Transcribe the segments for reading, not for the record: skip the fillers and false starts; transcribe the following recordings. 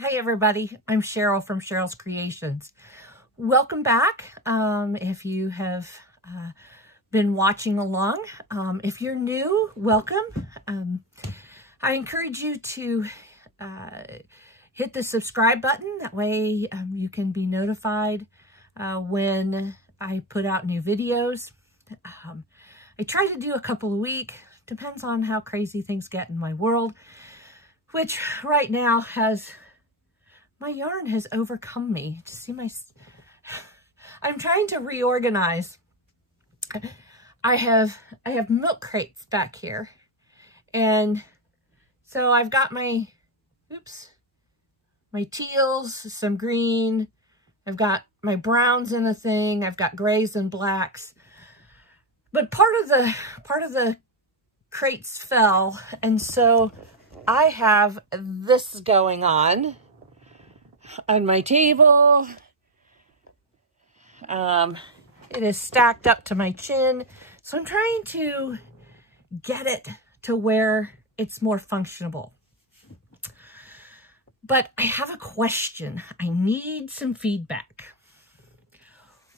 Hi everybody, I'm Cheryl from Cheryl's Creations. Welcome back. If you have been watching along, if you're new, welcome. I encourage you to hit the subscribe button. That way you can be notified when I put out new videos. I try to do a couple a week, depends on how crazy things get in my world, which right now my yarn has overcome me. See I'm trying to reorganize. I have milk crates back here. And so I've got my teals, some green. I've got my browns in a thing. I've got grays and blacks. But part of the crates fell. And so I have this going on my table. It is stacked up to my chin. So I'm trying to get it to where it's more functional. But I have a question. I need some feedback.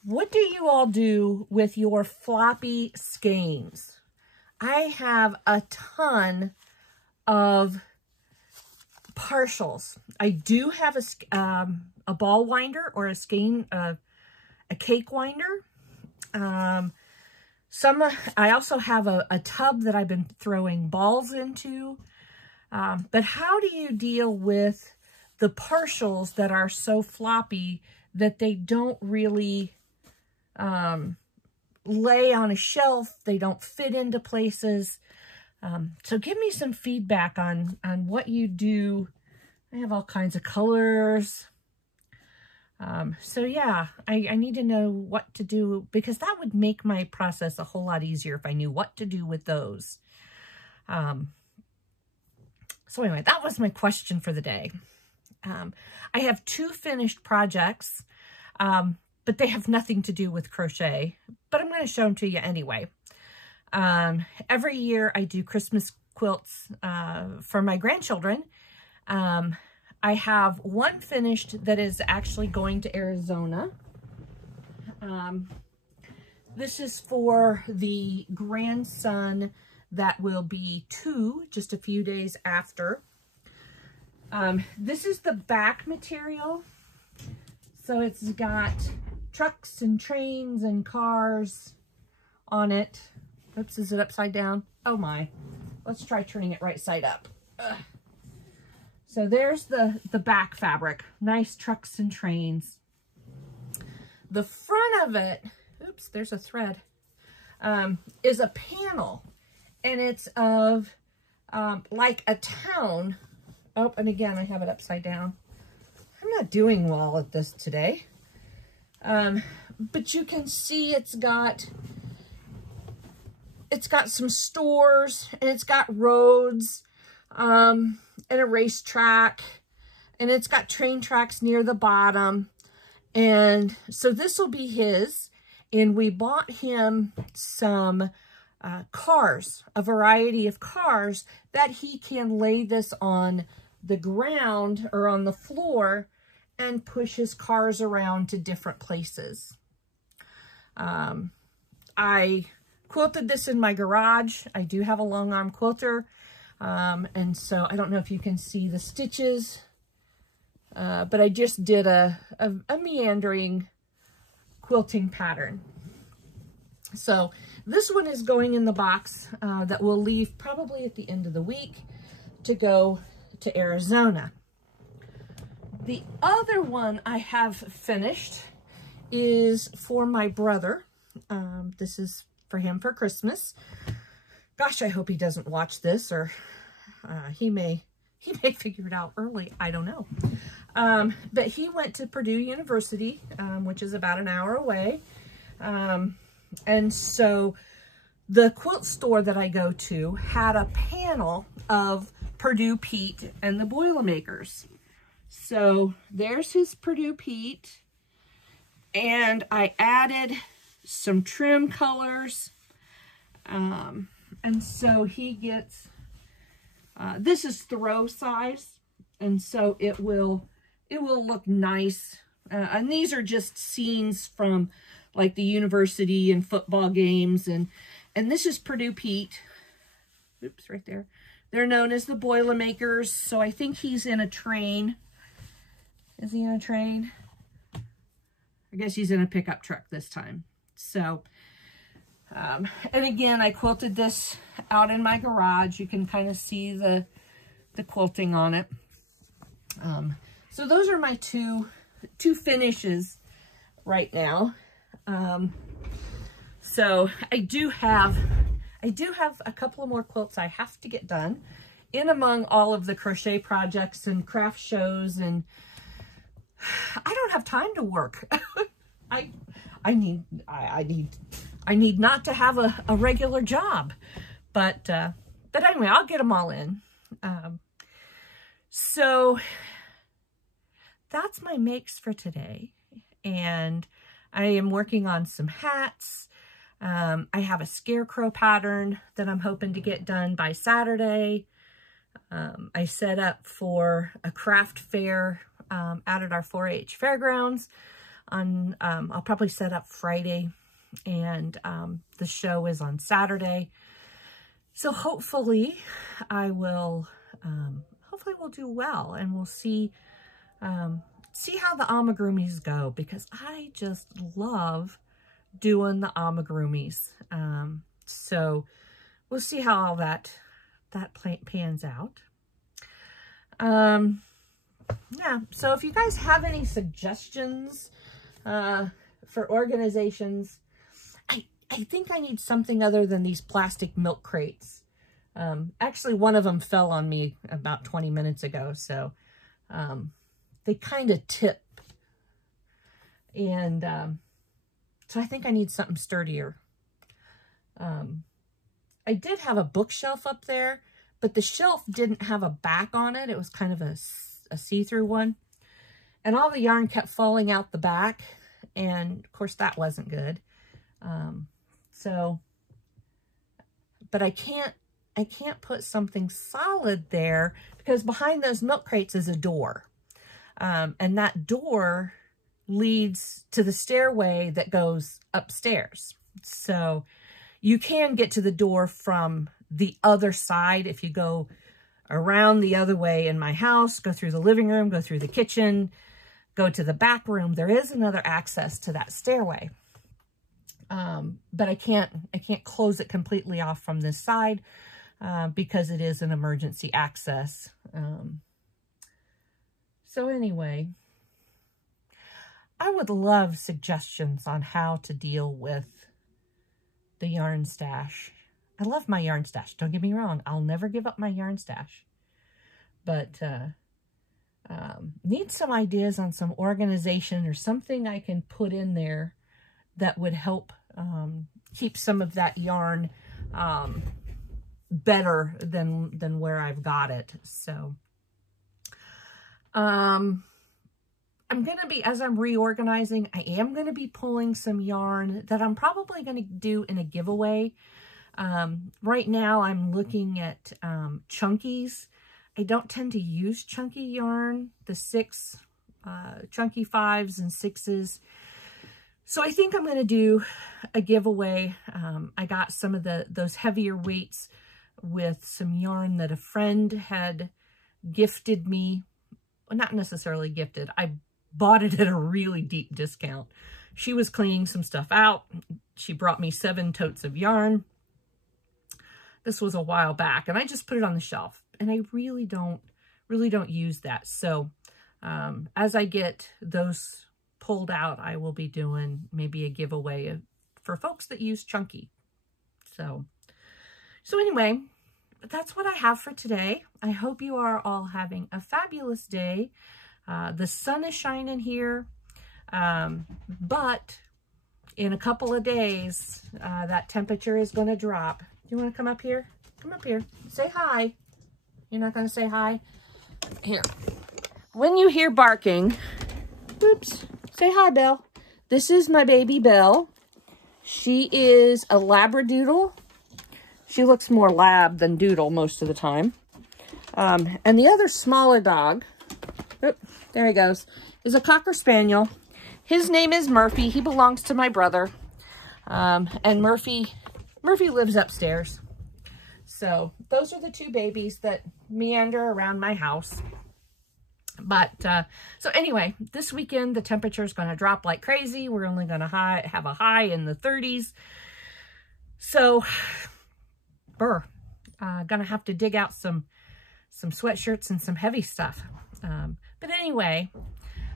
What do you all do with your floppy skeins? I have a ton of partials. I do have a ball winder or a skein, a cake winder. I also have a tub that I've been throwing balls into. But how do you deal with the partials that are so floppy that they don't really lay on a shelf? They don't fit into places. So give me some feedback on what you do. I have all kinds of colors. So yeah, I need to know what to do, because that would make my process a whole lot easier if I knew what to do with those. So anyway, that was my question for the day. I have 2 finished projects, but they have nothing to do with crochet, but I'm going to show them to you anyway. Every year I do Christmas quilts for my grandchildren. I have one finished that is actually going to Arizona. This is for the grandson that will be 2 just a few days after. This is the back material. So it's got trucks and trains and cars on it. Oops, is it upside down? Oh my. Let's try turning it right side up. Ugh. So there's the back fabric. Nice trucks and trains. The front of it, oops, there's a thread, is a panel. And it's of like a town. Oh, and again, I have it upside down. I'm not doing well at this today. But you can see it's got some stores, and it's got roads, and a racetrack, and it's got train tracks near the bottom. And so this will be his, and we bought him some cars, a variety of cars that he can lay this on the ground or on the floor and push his cars around to different places. I quilted this in my garage. I do have a long arm quilter. And so I don't know if you can see the stitches, but I just did a meandering quilting pattern. So this one is going in the box that we'll leave probably at the end of the week to go to Arizona. The other one I have finished is for my brother. This is for him for Christmas. Gosh, I hope he doesn't watch this, or he may figure it out early. I don't know. But he went to Purdue University, which is about an hour away. And so the quilt store that I go to had a panel of Purdue Pete and the Boilermakers. So there's his Purdue Pete. And I added some trim colors. And so he gets, this is throw size. And so it will look nice. And these are just scenes from like the university and football games. And this is Purdue Pete. Oops, right there. They're known as the Boilermakers. So I think he's in a train. Is he in a train? I guess he's in a pickup truck this time. So, and again, I quilted this out in my garage. You can kind of see the quilting on it. So those are my two finishes right now. So I do have a couple of more quilts I have to get done in among all of the crochet projects and craft shows, and I don't have time to work. I need not to have a regular job, but anyway, I'll get them all in. So that's my makes for today. And I am working on some hats. I have a scarecrow pattern that I'm hoping to get done by Saturday. I set up for a craft fair out at our 4-H fairgrounds on, I'll probably set up Friday, and the show is on Saturday. So hopefully I will, hopefully we'll do well, and we'll see how the amigurumis go, because I just love doing the amigurumis. So we'll see how all that pans out. Yeah, so if you guys have any suggestions for organizations, I think I need something other than these plastic milk crates. Actually, one of them fell on me about 20 minutes ago, so they kind of tip. And so I think I need something sturdier. I did have a bookshelf up there, but the shelf didn't have a back on it. It was kind of a see-through one. And all the yarn kept falling out the back. And of course that wasn't good. But I can't put something solid there, because behind those milk crates is a door. And that door leads to the stairway that goes upstairs. So you can get to the door from the other side if you go around the other way in my house, go through the living room, go through the kitchen, go to the back room. There is another access to that stairway. But I can't close it completely off from this side because it is an emergency access. So anyway, I would love suggestions on how to deal with the yarn stash. I love my yarn stash. Don't get me wrong. I'll never give up my yarn stash. But need some ideas on some organization or something I can put in there that would help keep some of that yarn better than where I've got it. So I'm going to be, as I'm reorganizing, I am going to be pulling some yarn that I'm probably going to do in a giveaway. Right now I'm looking at chunkies. I don't tend to use chunky yarn, the chunky 5s and 6s. So I think I'm going to do a giveaway. I got some of those heavier weights with some yarn that a friend had gifted me. Well, not necessarily gifted. I bought it at a really deep discount. She was cleaning some stuff out. She brought me 7 totes of yarn. This was a while back, and I just put it on the shelf, and I really don't use that. So as I get those pulled out, I will be doing maybe a giveaway for folks that use chunky. So anyway, that's what I have for today. I hope you are all having a fabulous day. The sun is shining here, but in a couple of days, that temperature is going to drop. You want to come up here? Come up here. Say hi. You're not going to say hi? Here. When you hear barking, oops, say hi, Belle. This is my baby Belle. She is a Labradoodle. She looks more lab than doodle most of the time. And the other smaller dog, oop, there he goes, is a Cocker Spaniel. His name is Murphy. He belongs to my brother. And Murphy lives upstairs. So those are the two babies that meander around my house. But, so anyway, this weekend, the temperature is going to drop like crazy. We're only going to have a high in the 30s. So, gonna have to dig out some sweatshirts and some heavy stuff. But anyway,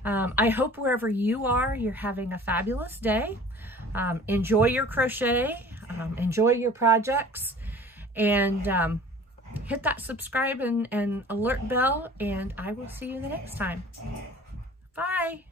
I hope wherever you are, you're having a fabulous day. Enjoy your crochet, enjoy your projects, and hit that subscribe and alert bell, and I will see you the next time. Bye.